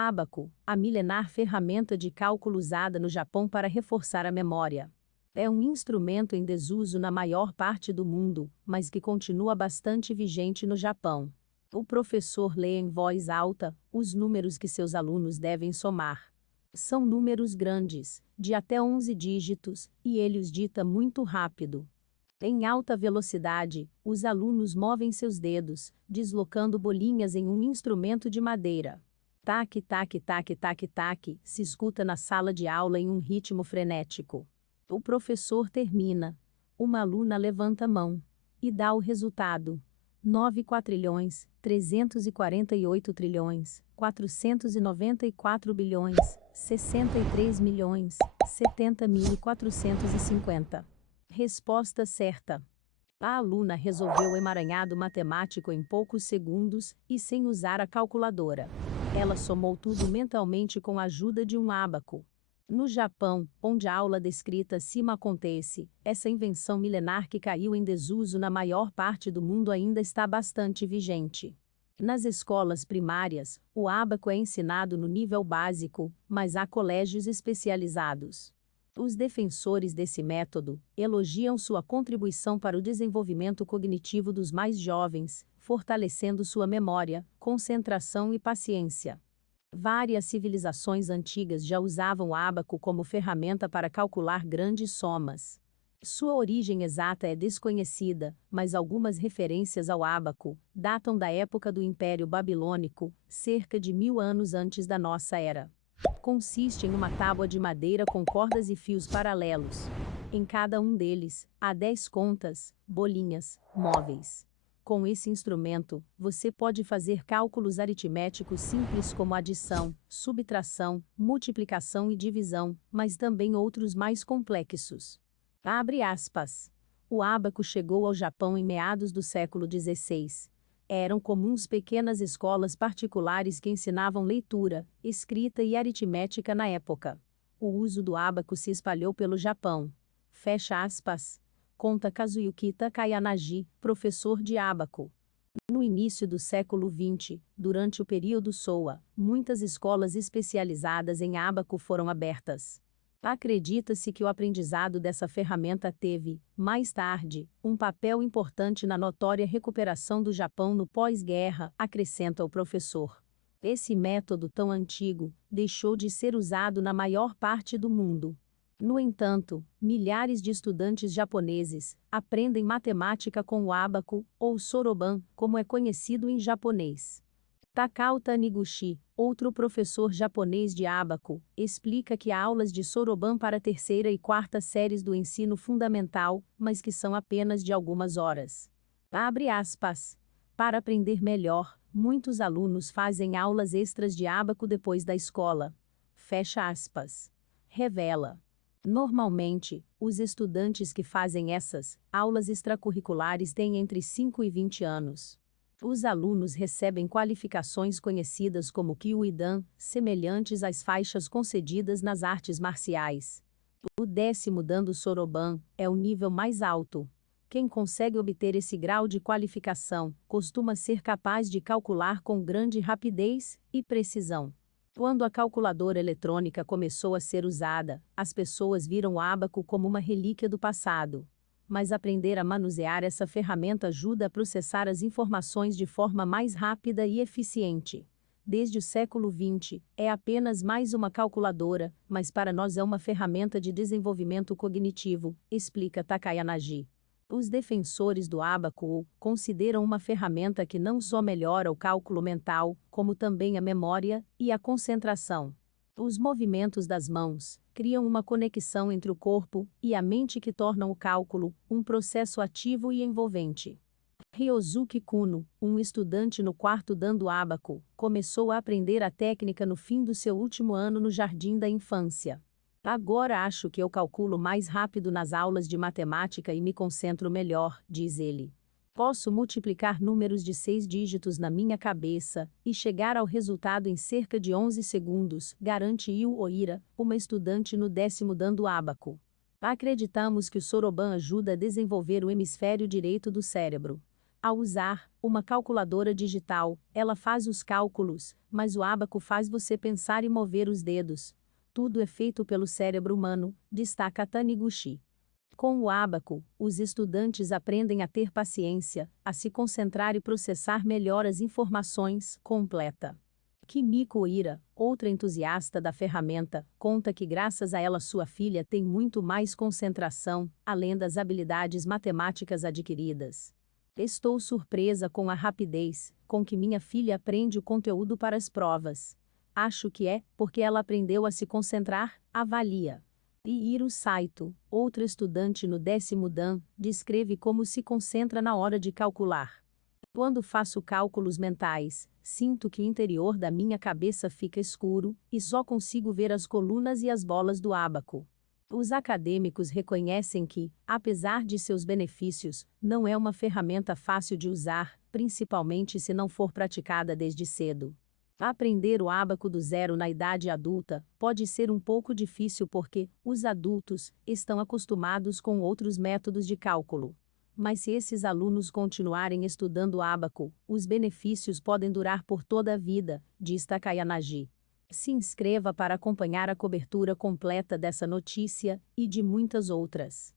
Ábaco, a milenar ferramenta de cálculo usada no Japão para reforçar a memória. É um instrumento em desuso na maior parte do mundo, mas que continua bastante vigente no Japão. O professor lê em voz alta os números que seus alunos devem somar. São números grandes, de até 11 dígitos, e ele os dita muito rápido. Em alta velocidade, os alunos movem seus dedos, deslocando bolinhas em um instrumento de madeira. Tac, tac, tac, tac, tac, se escuta na sala de aula em um ritmo frenético. O professor termina. Uma aluna levanta a mão e dá o resultado. 9 quatrilhões, 348 trilhões, 494 bilhões, 63 milhões, 70.450. Resposta certa. A aluna resolveu o emaranhado matemático em poucos segundos e sem usar a calculadora. Ela somou tudo mentalmente com a ajuda de um ábaco. No Japão, onde a aula descrita acima acontece, essa invenção milenar que caiu em desuso na maior parte do mundo ainda está bastante vigente. Nas escolas primárias, o ábaco é ensinado no nível básico, mas há colégios especializados. Os defensores desse método elogiam sua contribuição para o desenvolvimento cognitivo dos mais jovens, fortalecendo sua memória, concentração e paciência. Várias civilizações antigas já usavam o ábaco como ferramenta para calcular grandes somas. Sua origem exata é desconhecida, mas algumas referências ao ábaco datam da época do Império Babilônico, cerca de 1000 anos antes da nossa era. Consiste em uma tábua de madeira com cordas e fios paralelos. Em cada um deles, há 10 contas, bolinhas, móveis. Com esse instrumento, você pode fazer cálculos aritméticos simples como adição, subtração, multiplicação e divisão, mas também outros mais complexos. Abre aspas. O ábaco chegou ao Japão em meados do século XVI. Eram comuns pequenas escolas particulares que ensinavam leitura, escrita e aritmética na época. O uso do ábaco se espalhou pelo Japão. Fecha aspas. Conta Kazuyuki Takayanagi, professor de ábaco. No início do século XX, durante o período Showa, muitas escolas especializadas em ábaco foram abertas. Acredita-se que o aprendizado dessa ferramenta teve, mais tarde, um papel importante na notória recuperação do Japão no pós-guerra, acrescenta o professor. Esse método tão antigo deixou de ser usado na maior parte do mundo. No entanto, milhares de estudantes japoneses aprendem matemática com o ábaco, ou soroban, como é conhecido em japonês. Takao Taniguchi, outro professor japonês de ábaco, explica que há aulas de soroban para a terceira e quarta séries do ensino fundamental, mas que são apenas de algumas horas. Abre aspas. Para aprender melhor, muitos alunos fazem aulas extras de ábaco depois da escola. Fecha aspas. Revela. Normalmente, os estudantes que fazem essas aulas extracurriculares têm entre 5 e 20 anos. Os alunos recebem qualificações conhecidas como Kyuidan, semelhantes às faixas concedidas nas artes marciais. O 10º Dan do Soroban é o nível mais alto. Quem consegue obter esse grau de qualificação costuma ser capaz de calcular com grande rapidez e precisão. Quando a calculadora eletrônica começou a ser usada, as pessoas viram o ábaco como uma relíquia do passado. Mas aprender a manusear essa ferramenta ajuda a processar as informações de forma mais rápida e eficiente. Desde o século XX, é apenas mais uma calculadora, mas para nós é uma ferramenta de desenvolvimento cognitivo, explica Takayanagi. Os defensores do ábaco o consideram uma ferramenta que não só melhora o cálculo mental, como também a memória e a concentração. Os movimentos das mãos criam uma conexão entre o corpo e a mente que tornam o cálculo um processo ativo e envolvente. Ryosuke Kuno, um estudante no 4º Dan do ábaco, começou a aprender a técnica no fim do seu último ano no jardim da infância. Agora acho que eu calculo mais rápido nas aulas de matemática e me concentro melhor, diz ele. Posso multiplicar números de 6 dígitos na minha cabeça e chegar ao resultado em cerca de 11 segundos, garante Yu Oira, uma estudante no 10º Dan do ábaco. Acreditamos que o soroban ajuda a desenvolver o hemisfério direito do cérebro. Ao usar uma calculadora digital, ela faz os cálculos, mas o ábaco faz você pensar e mover os dedos. Tudo é feito pelo cérebro humano, destaca Taniguchi. Com o ábaco, os estudantes aprendem a ter paciência, a se concentrar e processar melhor as informações, completa. Kimiko Ira, outra entusiasta da ferramenta, conta que graças a ela sua filha tem muito mais concentração, além das habilidades matemáticas adquiridas. Estou surpresa com a rapidez com que minha filha aprende o conteúdo para as provas. Acho que é porque ela aprendeu a se concentrar, avalia. E Hiro Saito, outra estudante no 10º Dan, descreve como se concentra na hora de calcular. Quando faço cálculos mentais, sinto que o interior da minha cabeça fica escuro, e só consigo ver as colunas e as bolas do ábaco. Os acadêmicos reconhecem que, apesar de seus benefícios, não é uma ferramenta fácil de usar, principalmente se não for praticada desde cedo. Aprender o ábaco do zero na idade adulta pode ser um pouco difícil porque os adultos estão acostumados com outros métodos de cálculo. Mas se esses alunos continuarem estudando ábaco, os benefícios podem durar por toda a vida, diz Takayanagi. Se inscreva para acompanhar a cobertura completa dessa notícia e de muitas outras.